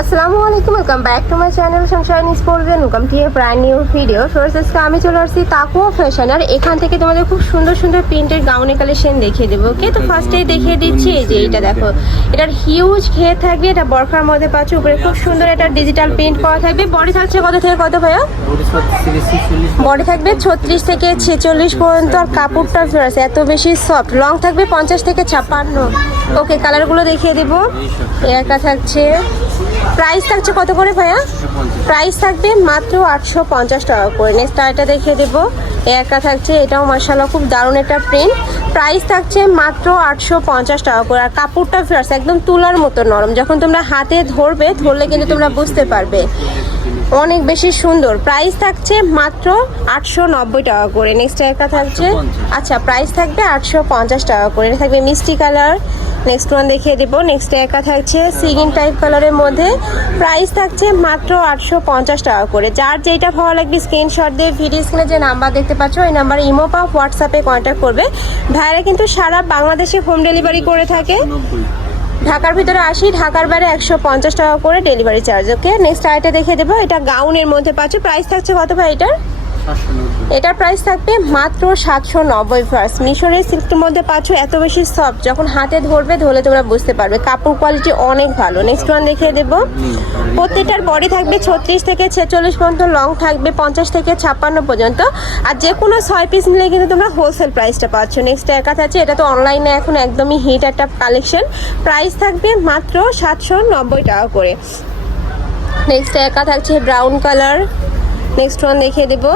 আসসালামু আলাইকুম welcome back to my channel sunshine sports and welcome to a brand new video first আজকে আমি চলে আসছি তাকুয়া ফ্যাশন আর এখান থেকে তোমাদের খুব সুন্দর সুন্দর প্রিন্টের গাউনের কালেকশন দেখিয়ে দেবো ওকে তো ফার্স্টেই দেখিয়ে দিচ্ছি এই যে এটা দেখো। এটার হিউজ ঘের থাকবে এটা বরখার মধ্যে পাচ্ছ উপরে খুব সুন্দর এটা ডিজিটাল প্রিন্ট করা থাকবে। বডি থাকছে কত থেকে কত ভাইয়া? বডি থাকবে ছত্রিশ থেকে ছেচল্লিশ পর্যন্ত আর কাপড়টা ফেরাস এত বেশি সফট লং থাকবে পঞ্চাশ থেকে ছাপ্পান্ন। ওকে কালারগুলো দেখিয়ে দেবো। একা থাকছে। প্রাইস থাকছে কত করে ভাইয়া? প্রাইস থাকবে মাত্র আটশো পঞ্চাশ টাকা করে। নেক্সট আরেকটা দেখিয়ে দেবো। এ একা থাকছে এটাও মার্শাল্লাহ খুব দারুণ একটা প্রিন্ট প্রাইস থাকছে মাত্র আটশো পঞ্চাশ টাকা করে। আর কাপড়টা ফ্রেশ একদম তুলার মতো নরম। যখন তোমরা হাতে ধরবে ধরলে কিন্তু তোমরা বুঝতে পারবে। অনেক বেশি সুন্দর। প্রাইস থাকছে মাত্র আটশো নব্বই টাকা করে। নেক্সট একটা থাকছে আচ্ছা প্রাইস থাকবে আটশো পঞ্চাশ টাকা করে। এটা থাকবে মিষ্টি কালার। নেক্সট ওয়ান দেখিয়ে দেবো। নেক্সট একা থাকছে সিগিন টাইপ কালারের মধ্যে। প্রাইস থাকছে মাত্র আটশো পঞ্চাশ টাকা করে। যার যেটা ভালো লাগবে স্ক্রিনশট দিয়ে ভিডিও স্ক্রিনে যে নাম্বার দেখতে পাচ্ছ, ওই নাম্বারে ইমো বা হোয়াটসঅ্যাপে কন্ট্যাক্ট করবে। ভাইরা কিন্তু সারা বাংলাদেশে হোম ডেলিভারি করে থাকে। ঢাকার ভিতরে আসি, ঢাকার বাইরে একশো পঞ্চাশ টাকা করে ডেলিভারি চার্জ ওকে নেক্সট আইটা দেখে দেবো। এটা গাউনের মধ্যে পাচ্ছ। প্রাইস থাকছে কত ভাই এটার? এটার প্রাইস থাকবে মাত্র সাতশো নব্বই ফার্স মিশরের সিল্কের মধ্যে পাচ্ছ এত বেশি সফট যখন হাতে ধরবে ধরলে তোমরা বুঝতে পারবে। কাপড় কোয়ালিটি অনেক ভালো। নেক্সট ওয়ান দেখিয়ে দেবো। প্রত্যেকটার বডি থাকবে ছত্রিশ থেকে ছেচল্লিশ পর্যন্ত লং থাকবে পঞ্চাশ থেকে ছাপ্পান্ন পর্যন্ত। আর যে কোনো ছয় পিস নিলে কিন্তু তোমরা হোলসেল প্রাইসটা পাচ্ছ। নেক্সট একা আছে এটা তো অনলাইনে এখন একদমই হিট একটা কালেকশন প্রাইস থাকবে মাত্র সাতশো নব্বই টাকা করে। নেক্সট একা থাকছে ব্রাউন কালার নেক্সট ওয়ান দেখিয়ে দেবো।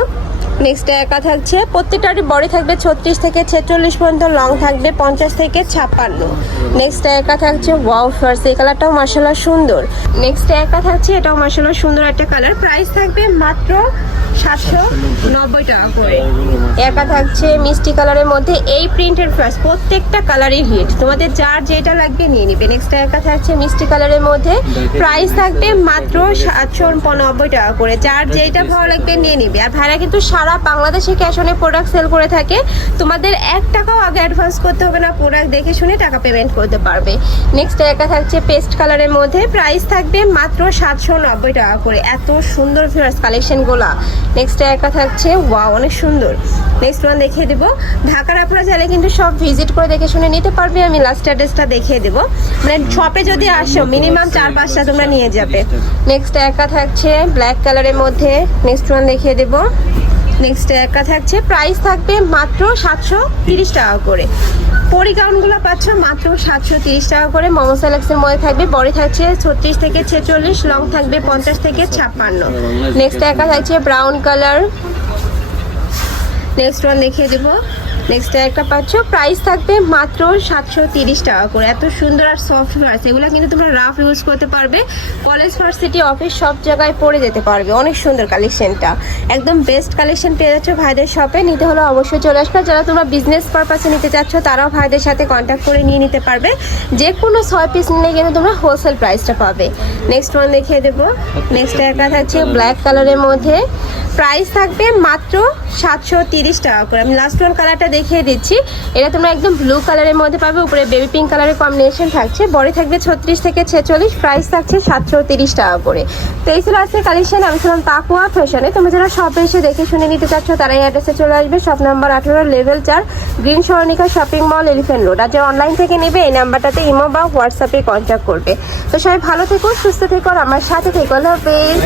নেক্সট একা থাকছে। প্রত্যেকটারই বডি থাকবে ছত্রিশ থেকে ছেচল্লিশ পর্যন্ত লং থাকবে পঞ্চাশ থেকে ছাপ্পান্ন। নেক্সট একা থাকছে ওয়াও ফার্স এই কালারটাও মার্শাল্লাহ সুন্দর। নেক্সট একা থাকছে, এটাও মার্শাল্লাহ সুন্দর একটা কালার প্রাইস থাকবে মাত্র সাতশো নব্বই টাকা করে। একা থাকছে মিষ্টি কালারের মধ্যে, এই প্রিন্টের ফ্লাস প্রত্যেকটা কালারই হিট তোমাদের যার যেটা লাগবে নিয়ে নিবে। নেক্সট একা থাকছে মিষ্টি কালারের মধ্যে প্রাইস থাকবে মাত্র সাতশো নব্বই টাকা করে। যার যেটা ভালো লাগবে নিয়ে নিবে। আর ভাইরা কিন্তু সারা বাংলাদেশে ক্যাশ অনে প্রোডাক্ট সেল করে থাকে তোমাদের এক টাকাও আগে অ্যাডভান্স করতে হবে না প্রোডাক্ট দেখে শুনে টাকা পেমেন্ট করতে পারবে। নেক্সট একা থাকছে পেস্ট কালারের মধ্যে প্রাইস থাকবে মাত্র সাতশো নব্বই টাকা করে। এত সুন্দর ফিরার্স কালেকশনগুলো নেক্সট একা থাকছে ওয়া অনেক সুন্দর। নেক্সট ওয়ান দেখিয়ে দেবো। ঢাকার আপনারা চাইলে কিন্তু সব ভিজিট করে দেখে শুনে নিতে পারবে আমি লাস্ট অ্যাড্রেসটা দেখিয়ে দেবো। মানে শপে যদি আসো মিনিমাম চার পাঁচটা তোমরা নিয়ে যাবে। নেক্সট একা থাকছে ব্ল্যাক কালারের মধ্যে নেক্সট ওয়ান দেখিয়ে দেবো। নেক্সট একা থাকছে প্রাইস থাকবে মাত্র সাতশো তিরিশ টাকা করে। পরিগাউনগুলো পাচ্ছ মাত্র সাতশো তিরিশ টাকা করে। মোমো সেলেক্সের মধ্যে থাকবে, বডি থাকছে ছত্রিশ থেকে ছেচল্লিশ, লং থাকবে পঞ্চাশ থেকে ছাপ্পান্ন। নেক্সট একা থাকছে ব্রাউন কালার নেক্সট ওয়ান দেখিয়ে দেবো। নেক্সট একটা পাচ্ছ প্রাইস থাকবে মাত্র সাতশো তিরিশ টাকা করে। এত সুন্দর আর সফট আছে এগুলো কিন্তু তোমরা রাফ ইউজ করতে পারবে। কলেজ ভার্সিটি অফিস সব জায়গায় পরে যেতে পারবে। অনেক সুন্দর কালেকশনটা একদম বেস্ট কালেকশন পেয়ে যাচ্ছ ভাইদের শপে নিতে হলে অবশ্যই চলে আসবে। যারা তোমরা বিজনেস পারপাসে নিতে চাচ্ছ, তারাও ভাইদের সাথে কন্ট্যাক্ট করে নিয়ে নিতে পারবে। যে কোনো ছয় পিস নিলে কিন্তু তোমরা হোলসেল প্রাইসটা পাবে। নেক্সট ওয়ান দেখিয়ে দেবো। নেক্সট একটা থাকছে ব্ল্যাক কালারের মধ্যে। প্রাইস থাকবে মাত্র সাতশো তিরিশ টাকা করে। আমি লাস্ট ওয়ান কালারটা দেখিয়ে দিচ্ছি। এটা তোমরা একদম ব্লু কালারের মধ্যে পাবে, উপরে বেবি পিঙ্ক কালারের কম্বিনেশন থাকছে। বডি থাকবে ছত্রিশ থেকে ছেচল্লিশ প্রাইস থাকছে সাতশো তিরিশ টাকা করে। তো এই ছিল আজকে কালেকশন আমি ছিলাম তাকুয়া ফ্যাশনে তোমরা যারা শপে এসে দেখে শুনে নিতে চাচ্ছ তারা এই অ্যাড্রেসে চলে আসবে। শপ নাম্বার আঠেরো লেভেল চার গ্রিন সরণিকা শপিং মল এলিফেন্ট রোড আর যারা অনলাইন থেকে নেবে, এই নাম্বারটাতে ইমো বা হোয়াটসঅ্যাপে কন্ট্যাক্ট করবে। তো সবাই ভালো থেকো, সুস্থ থেকো, আর আমার সাথে থেকো। হাফেজ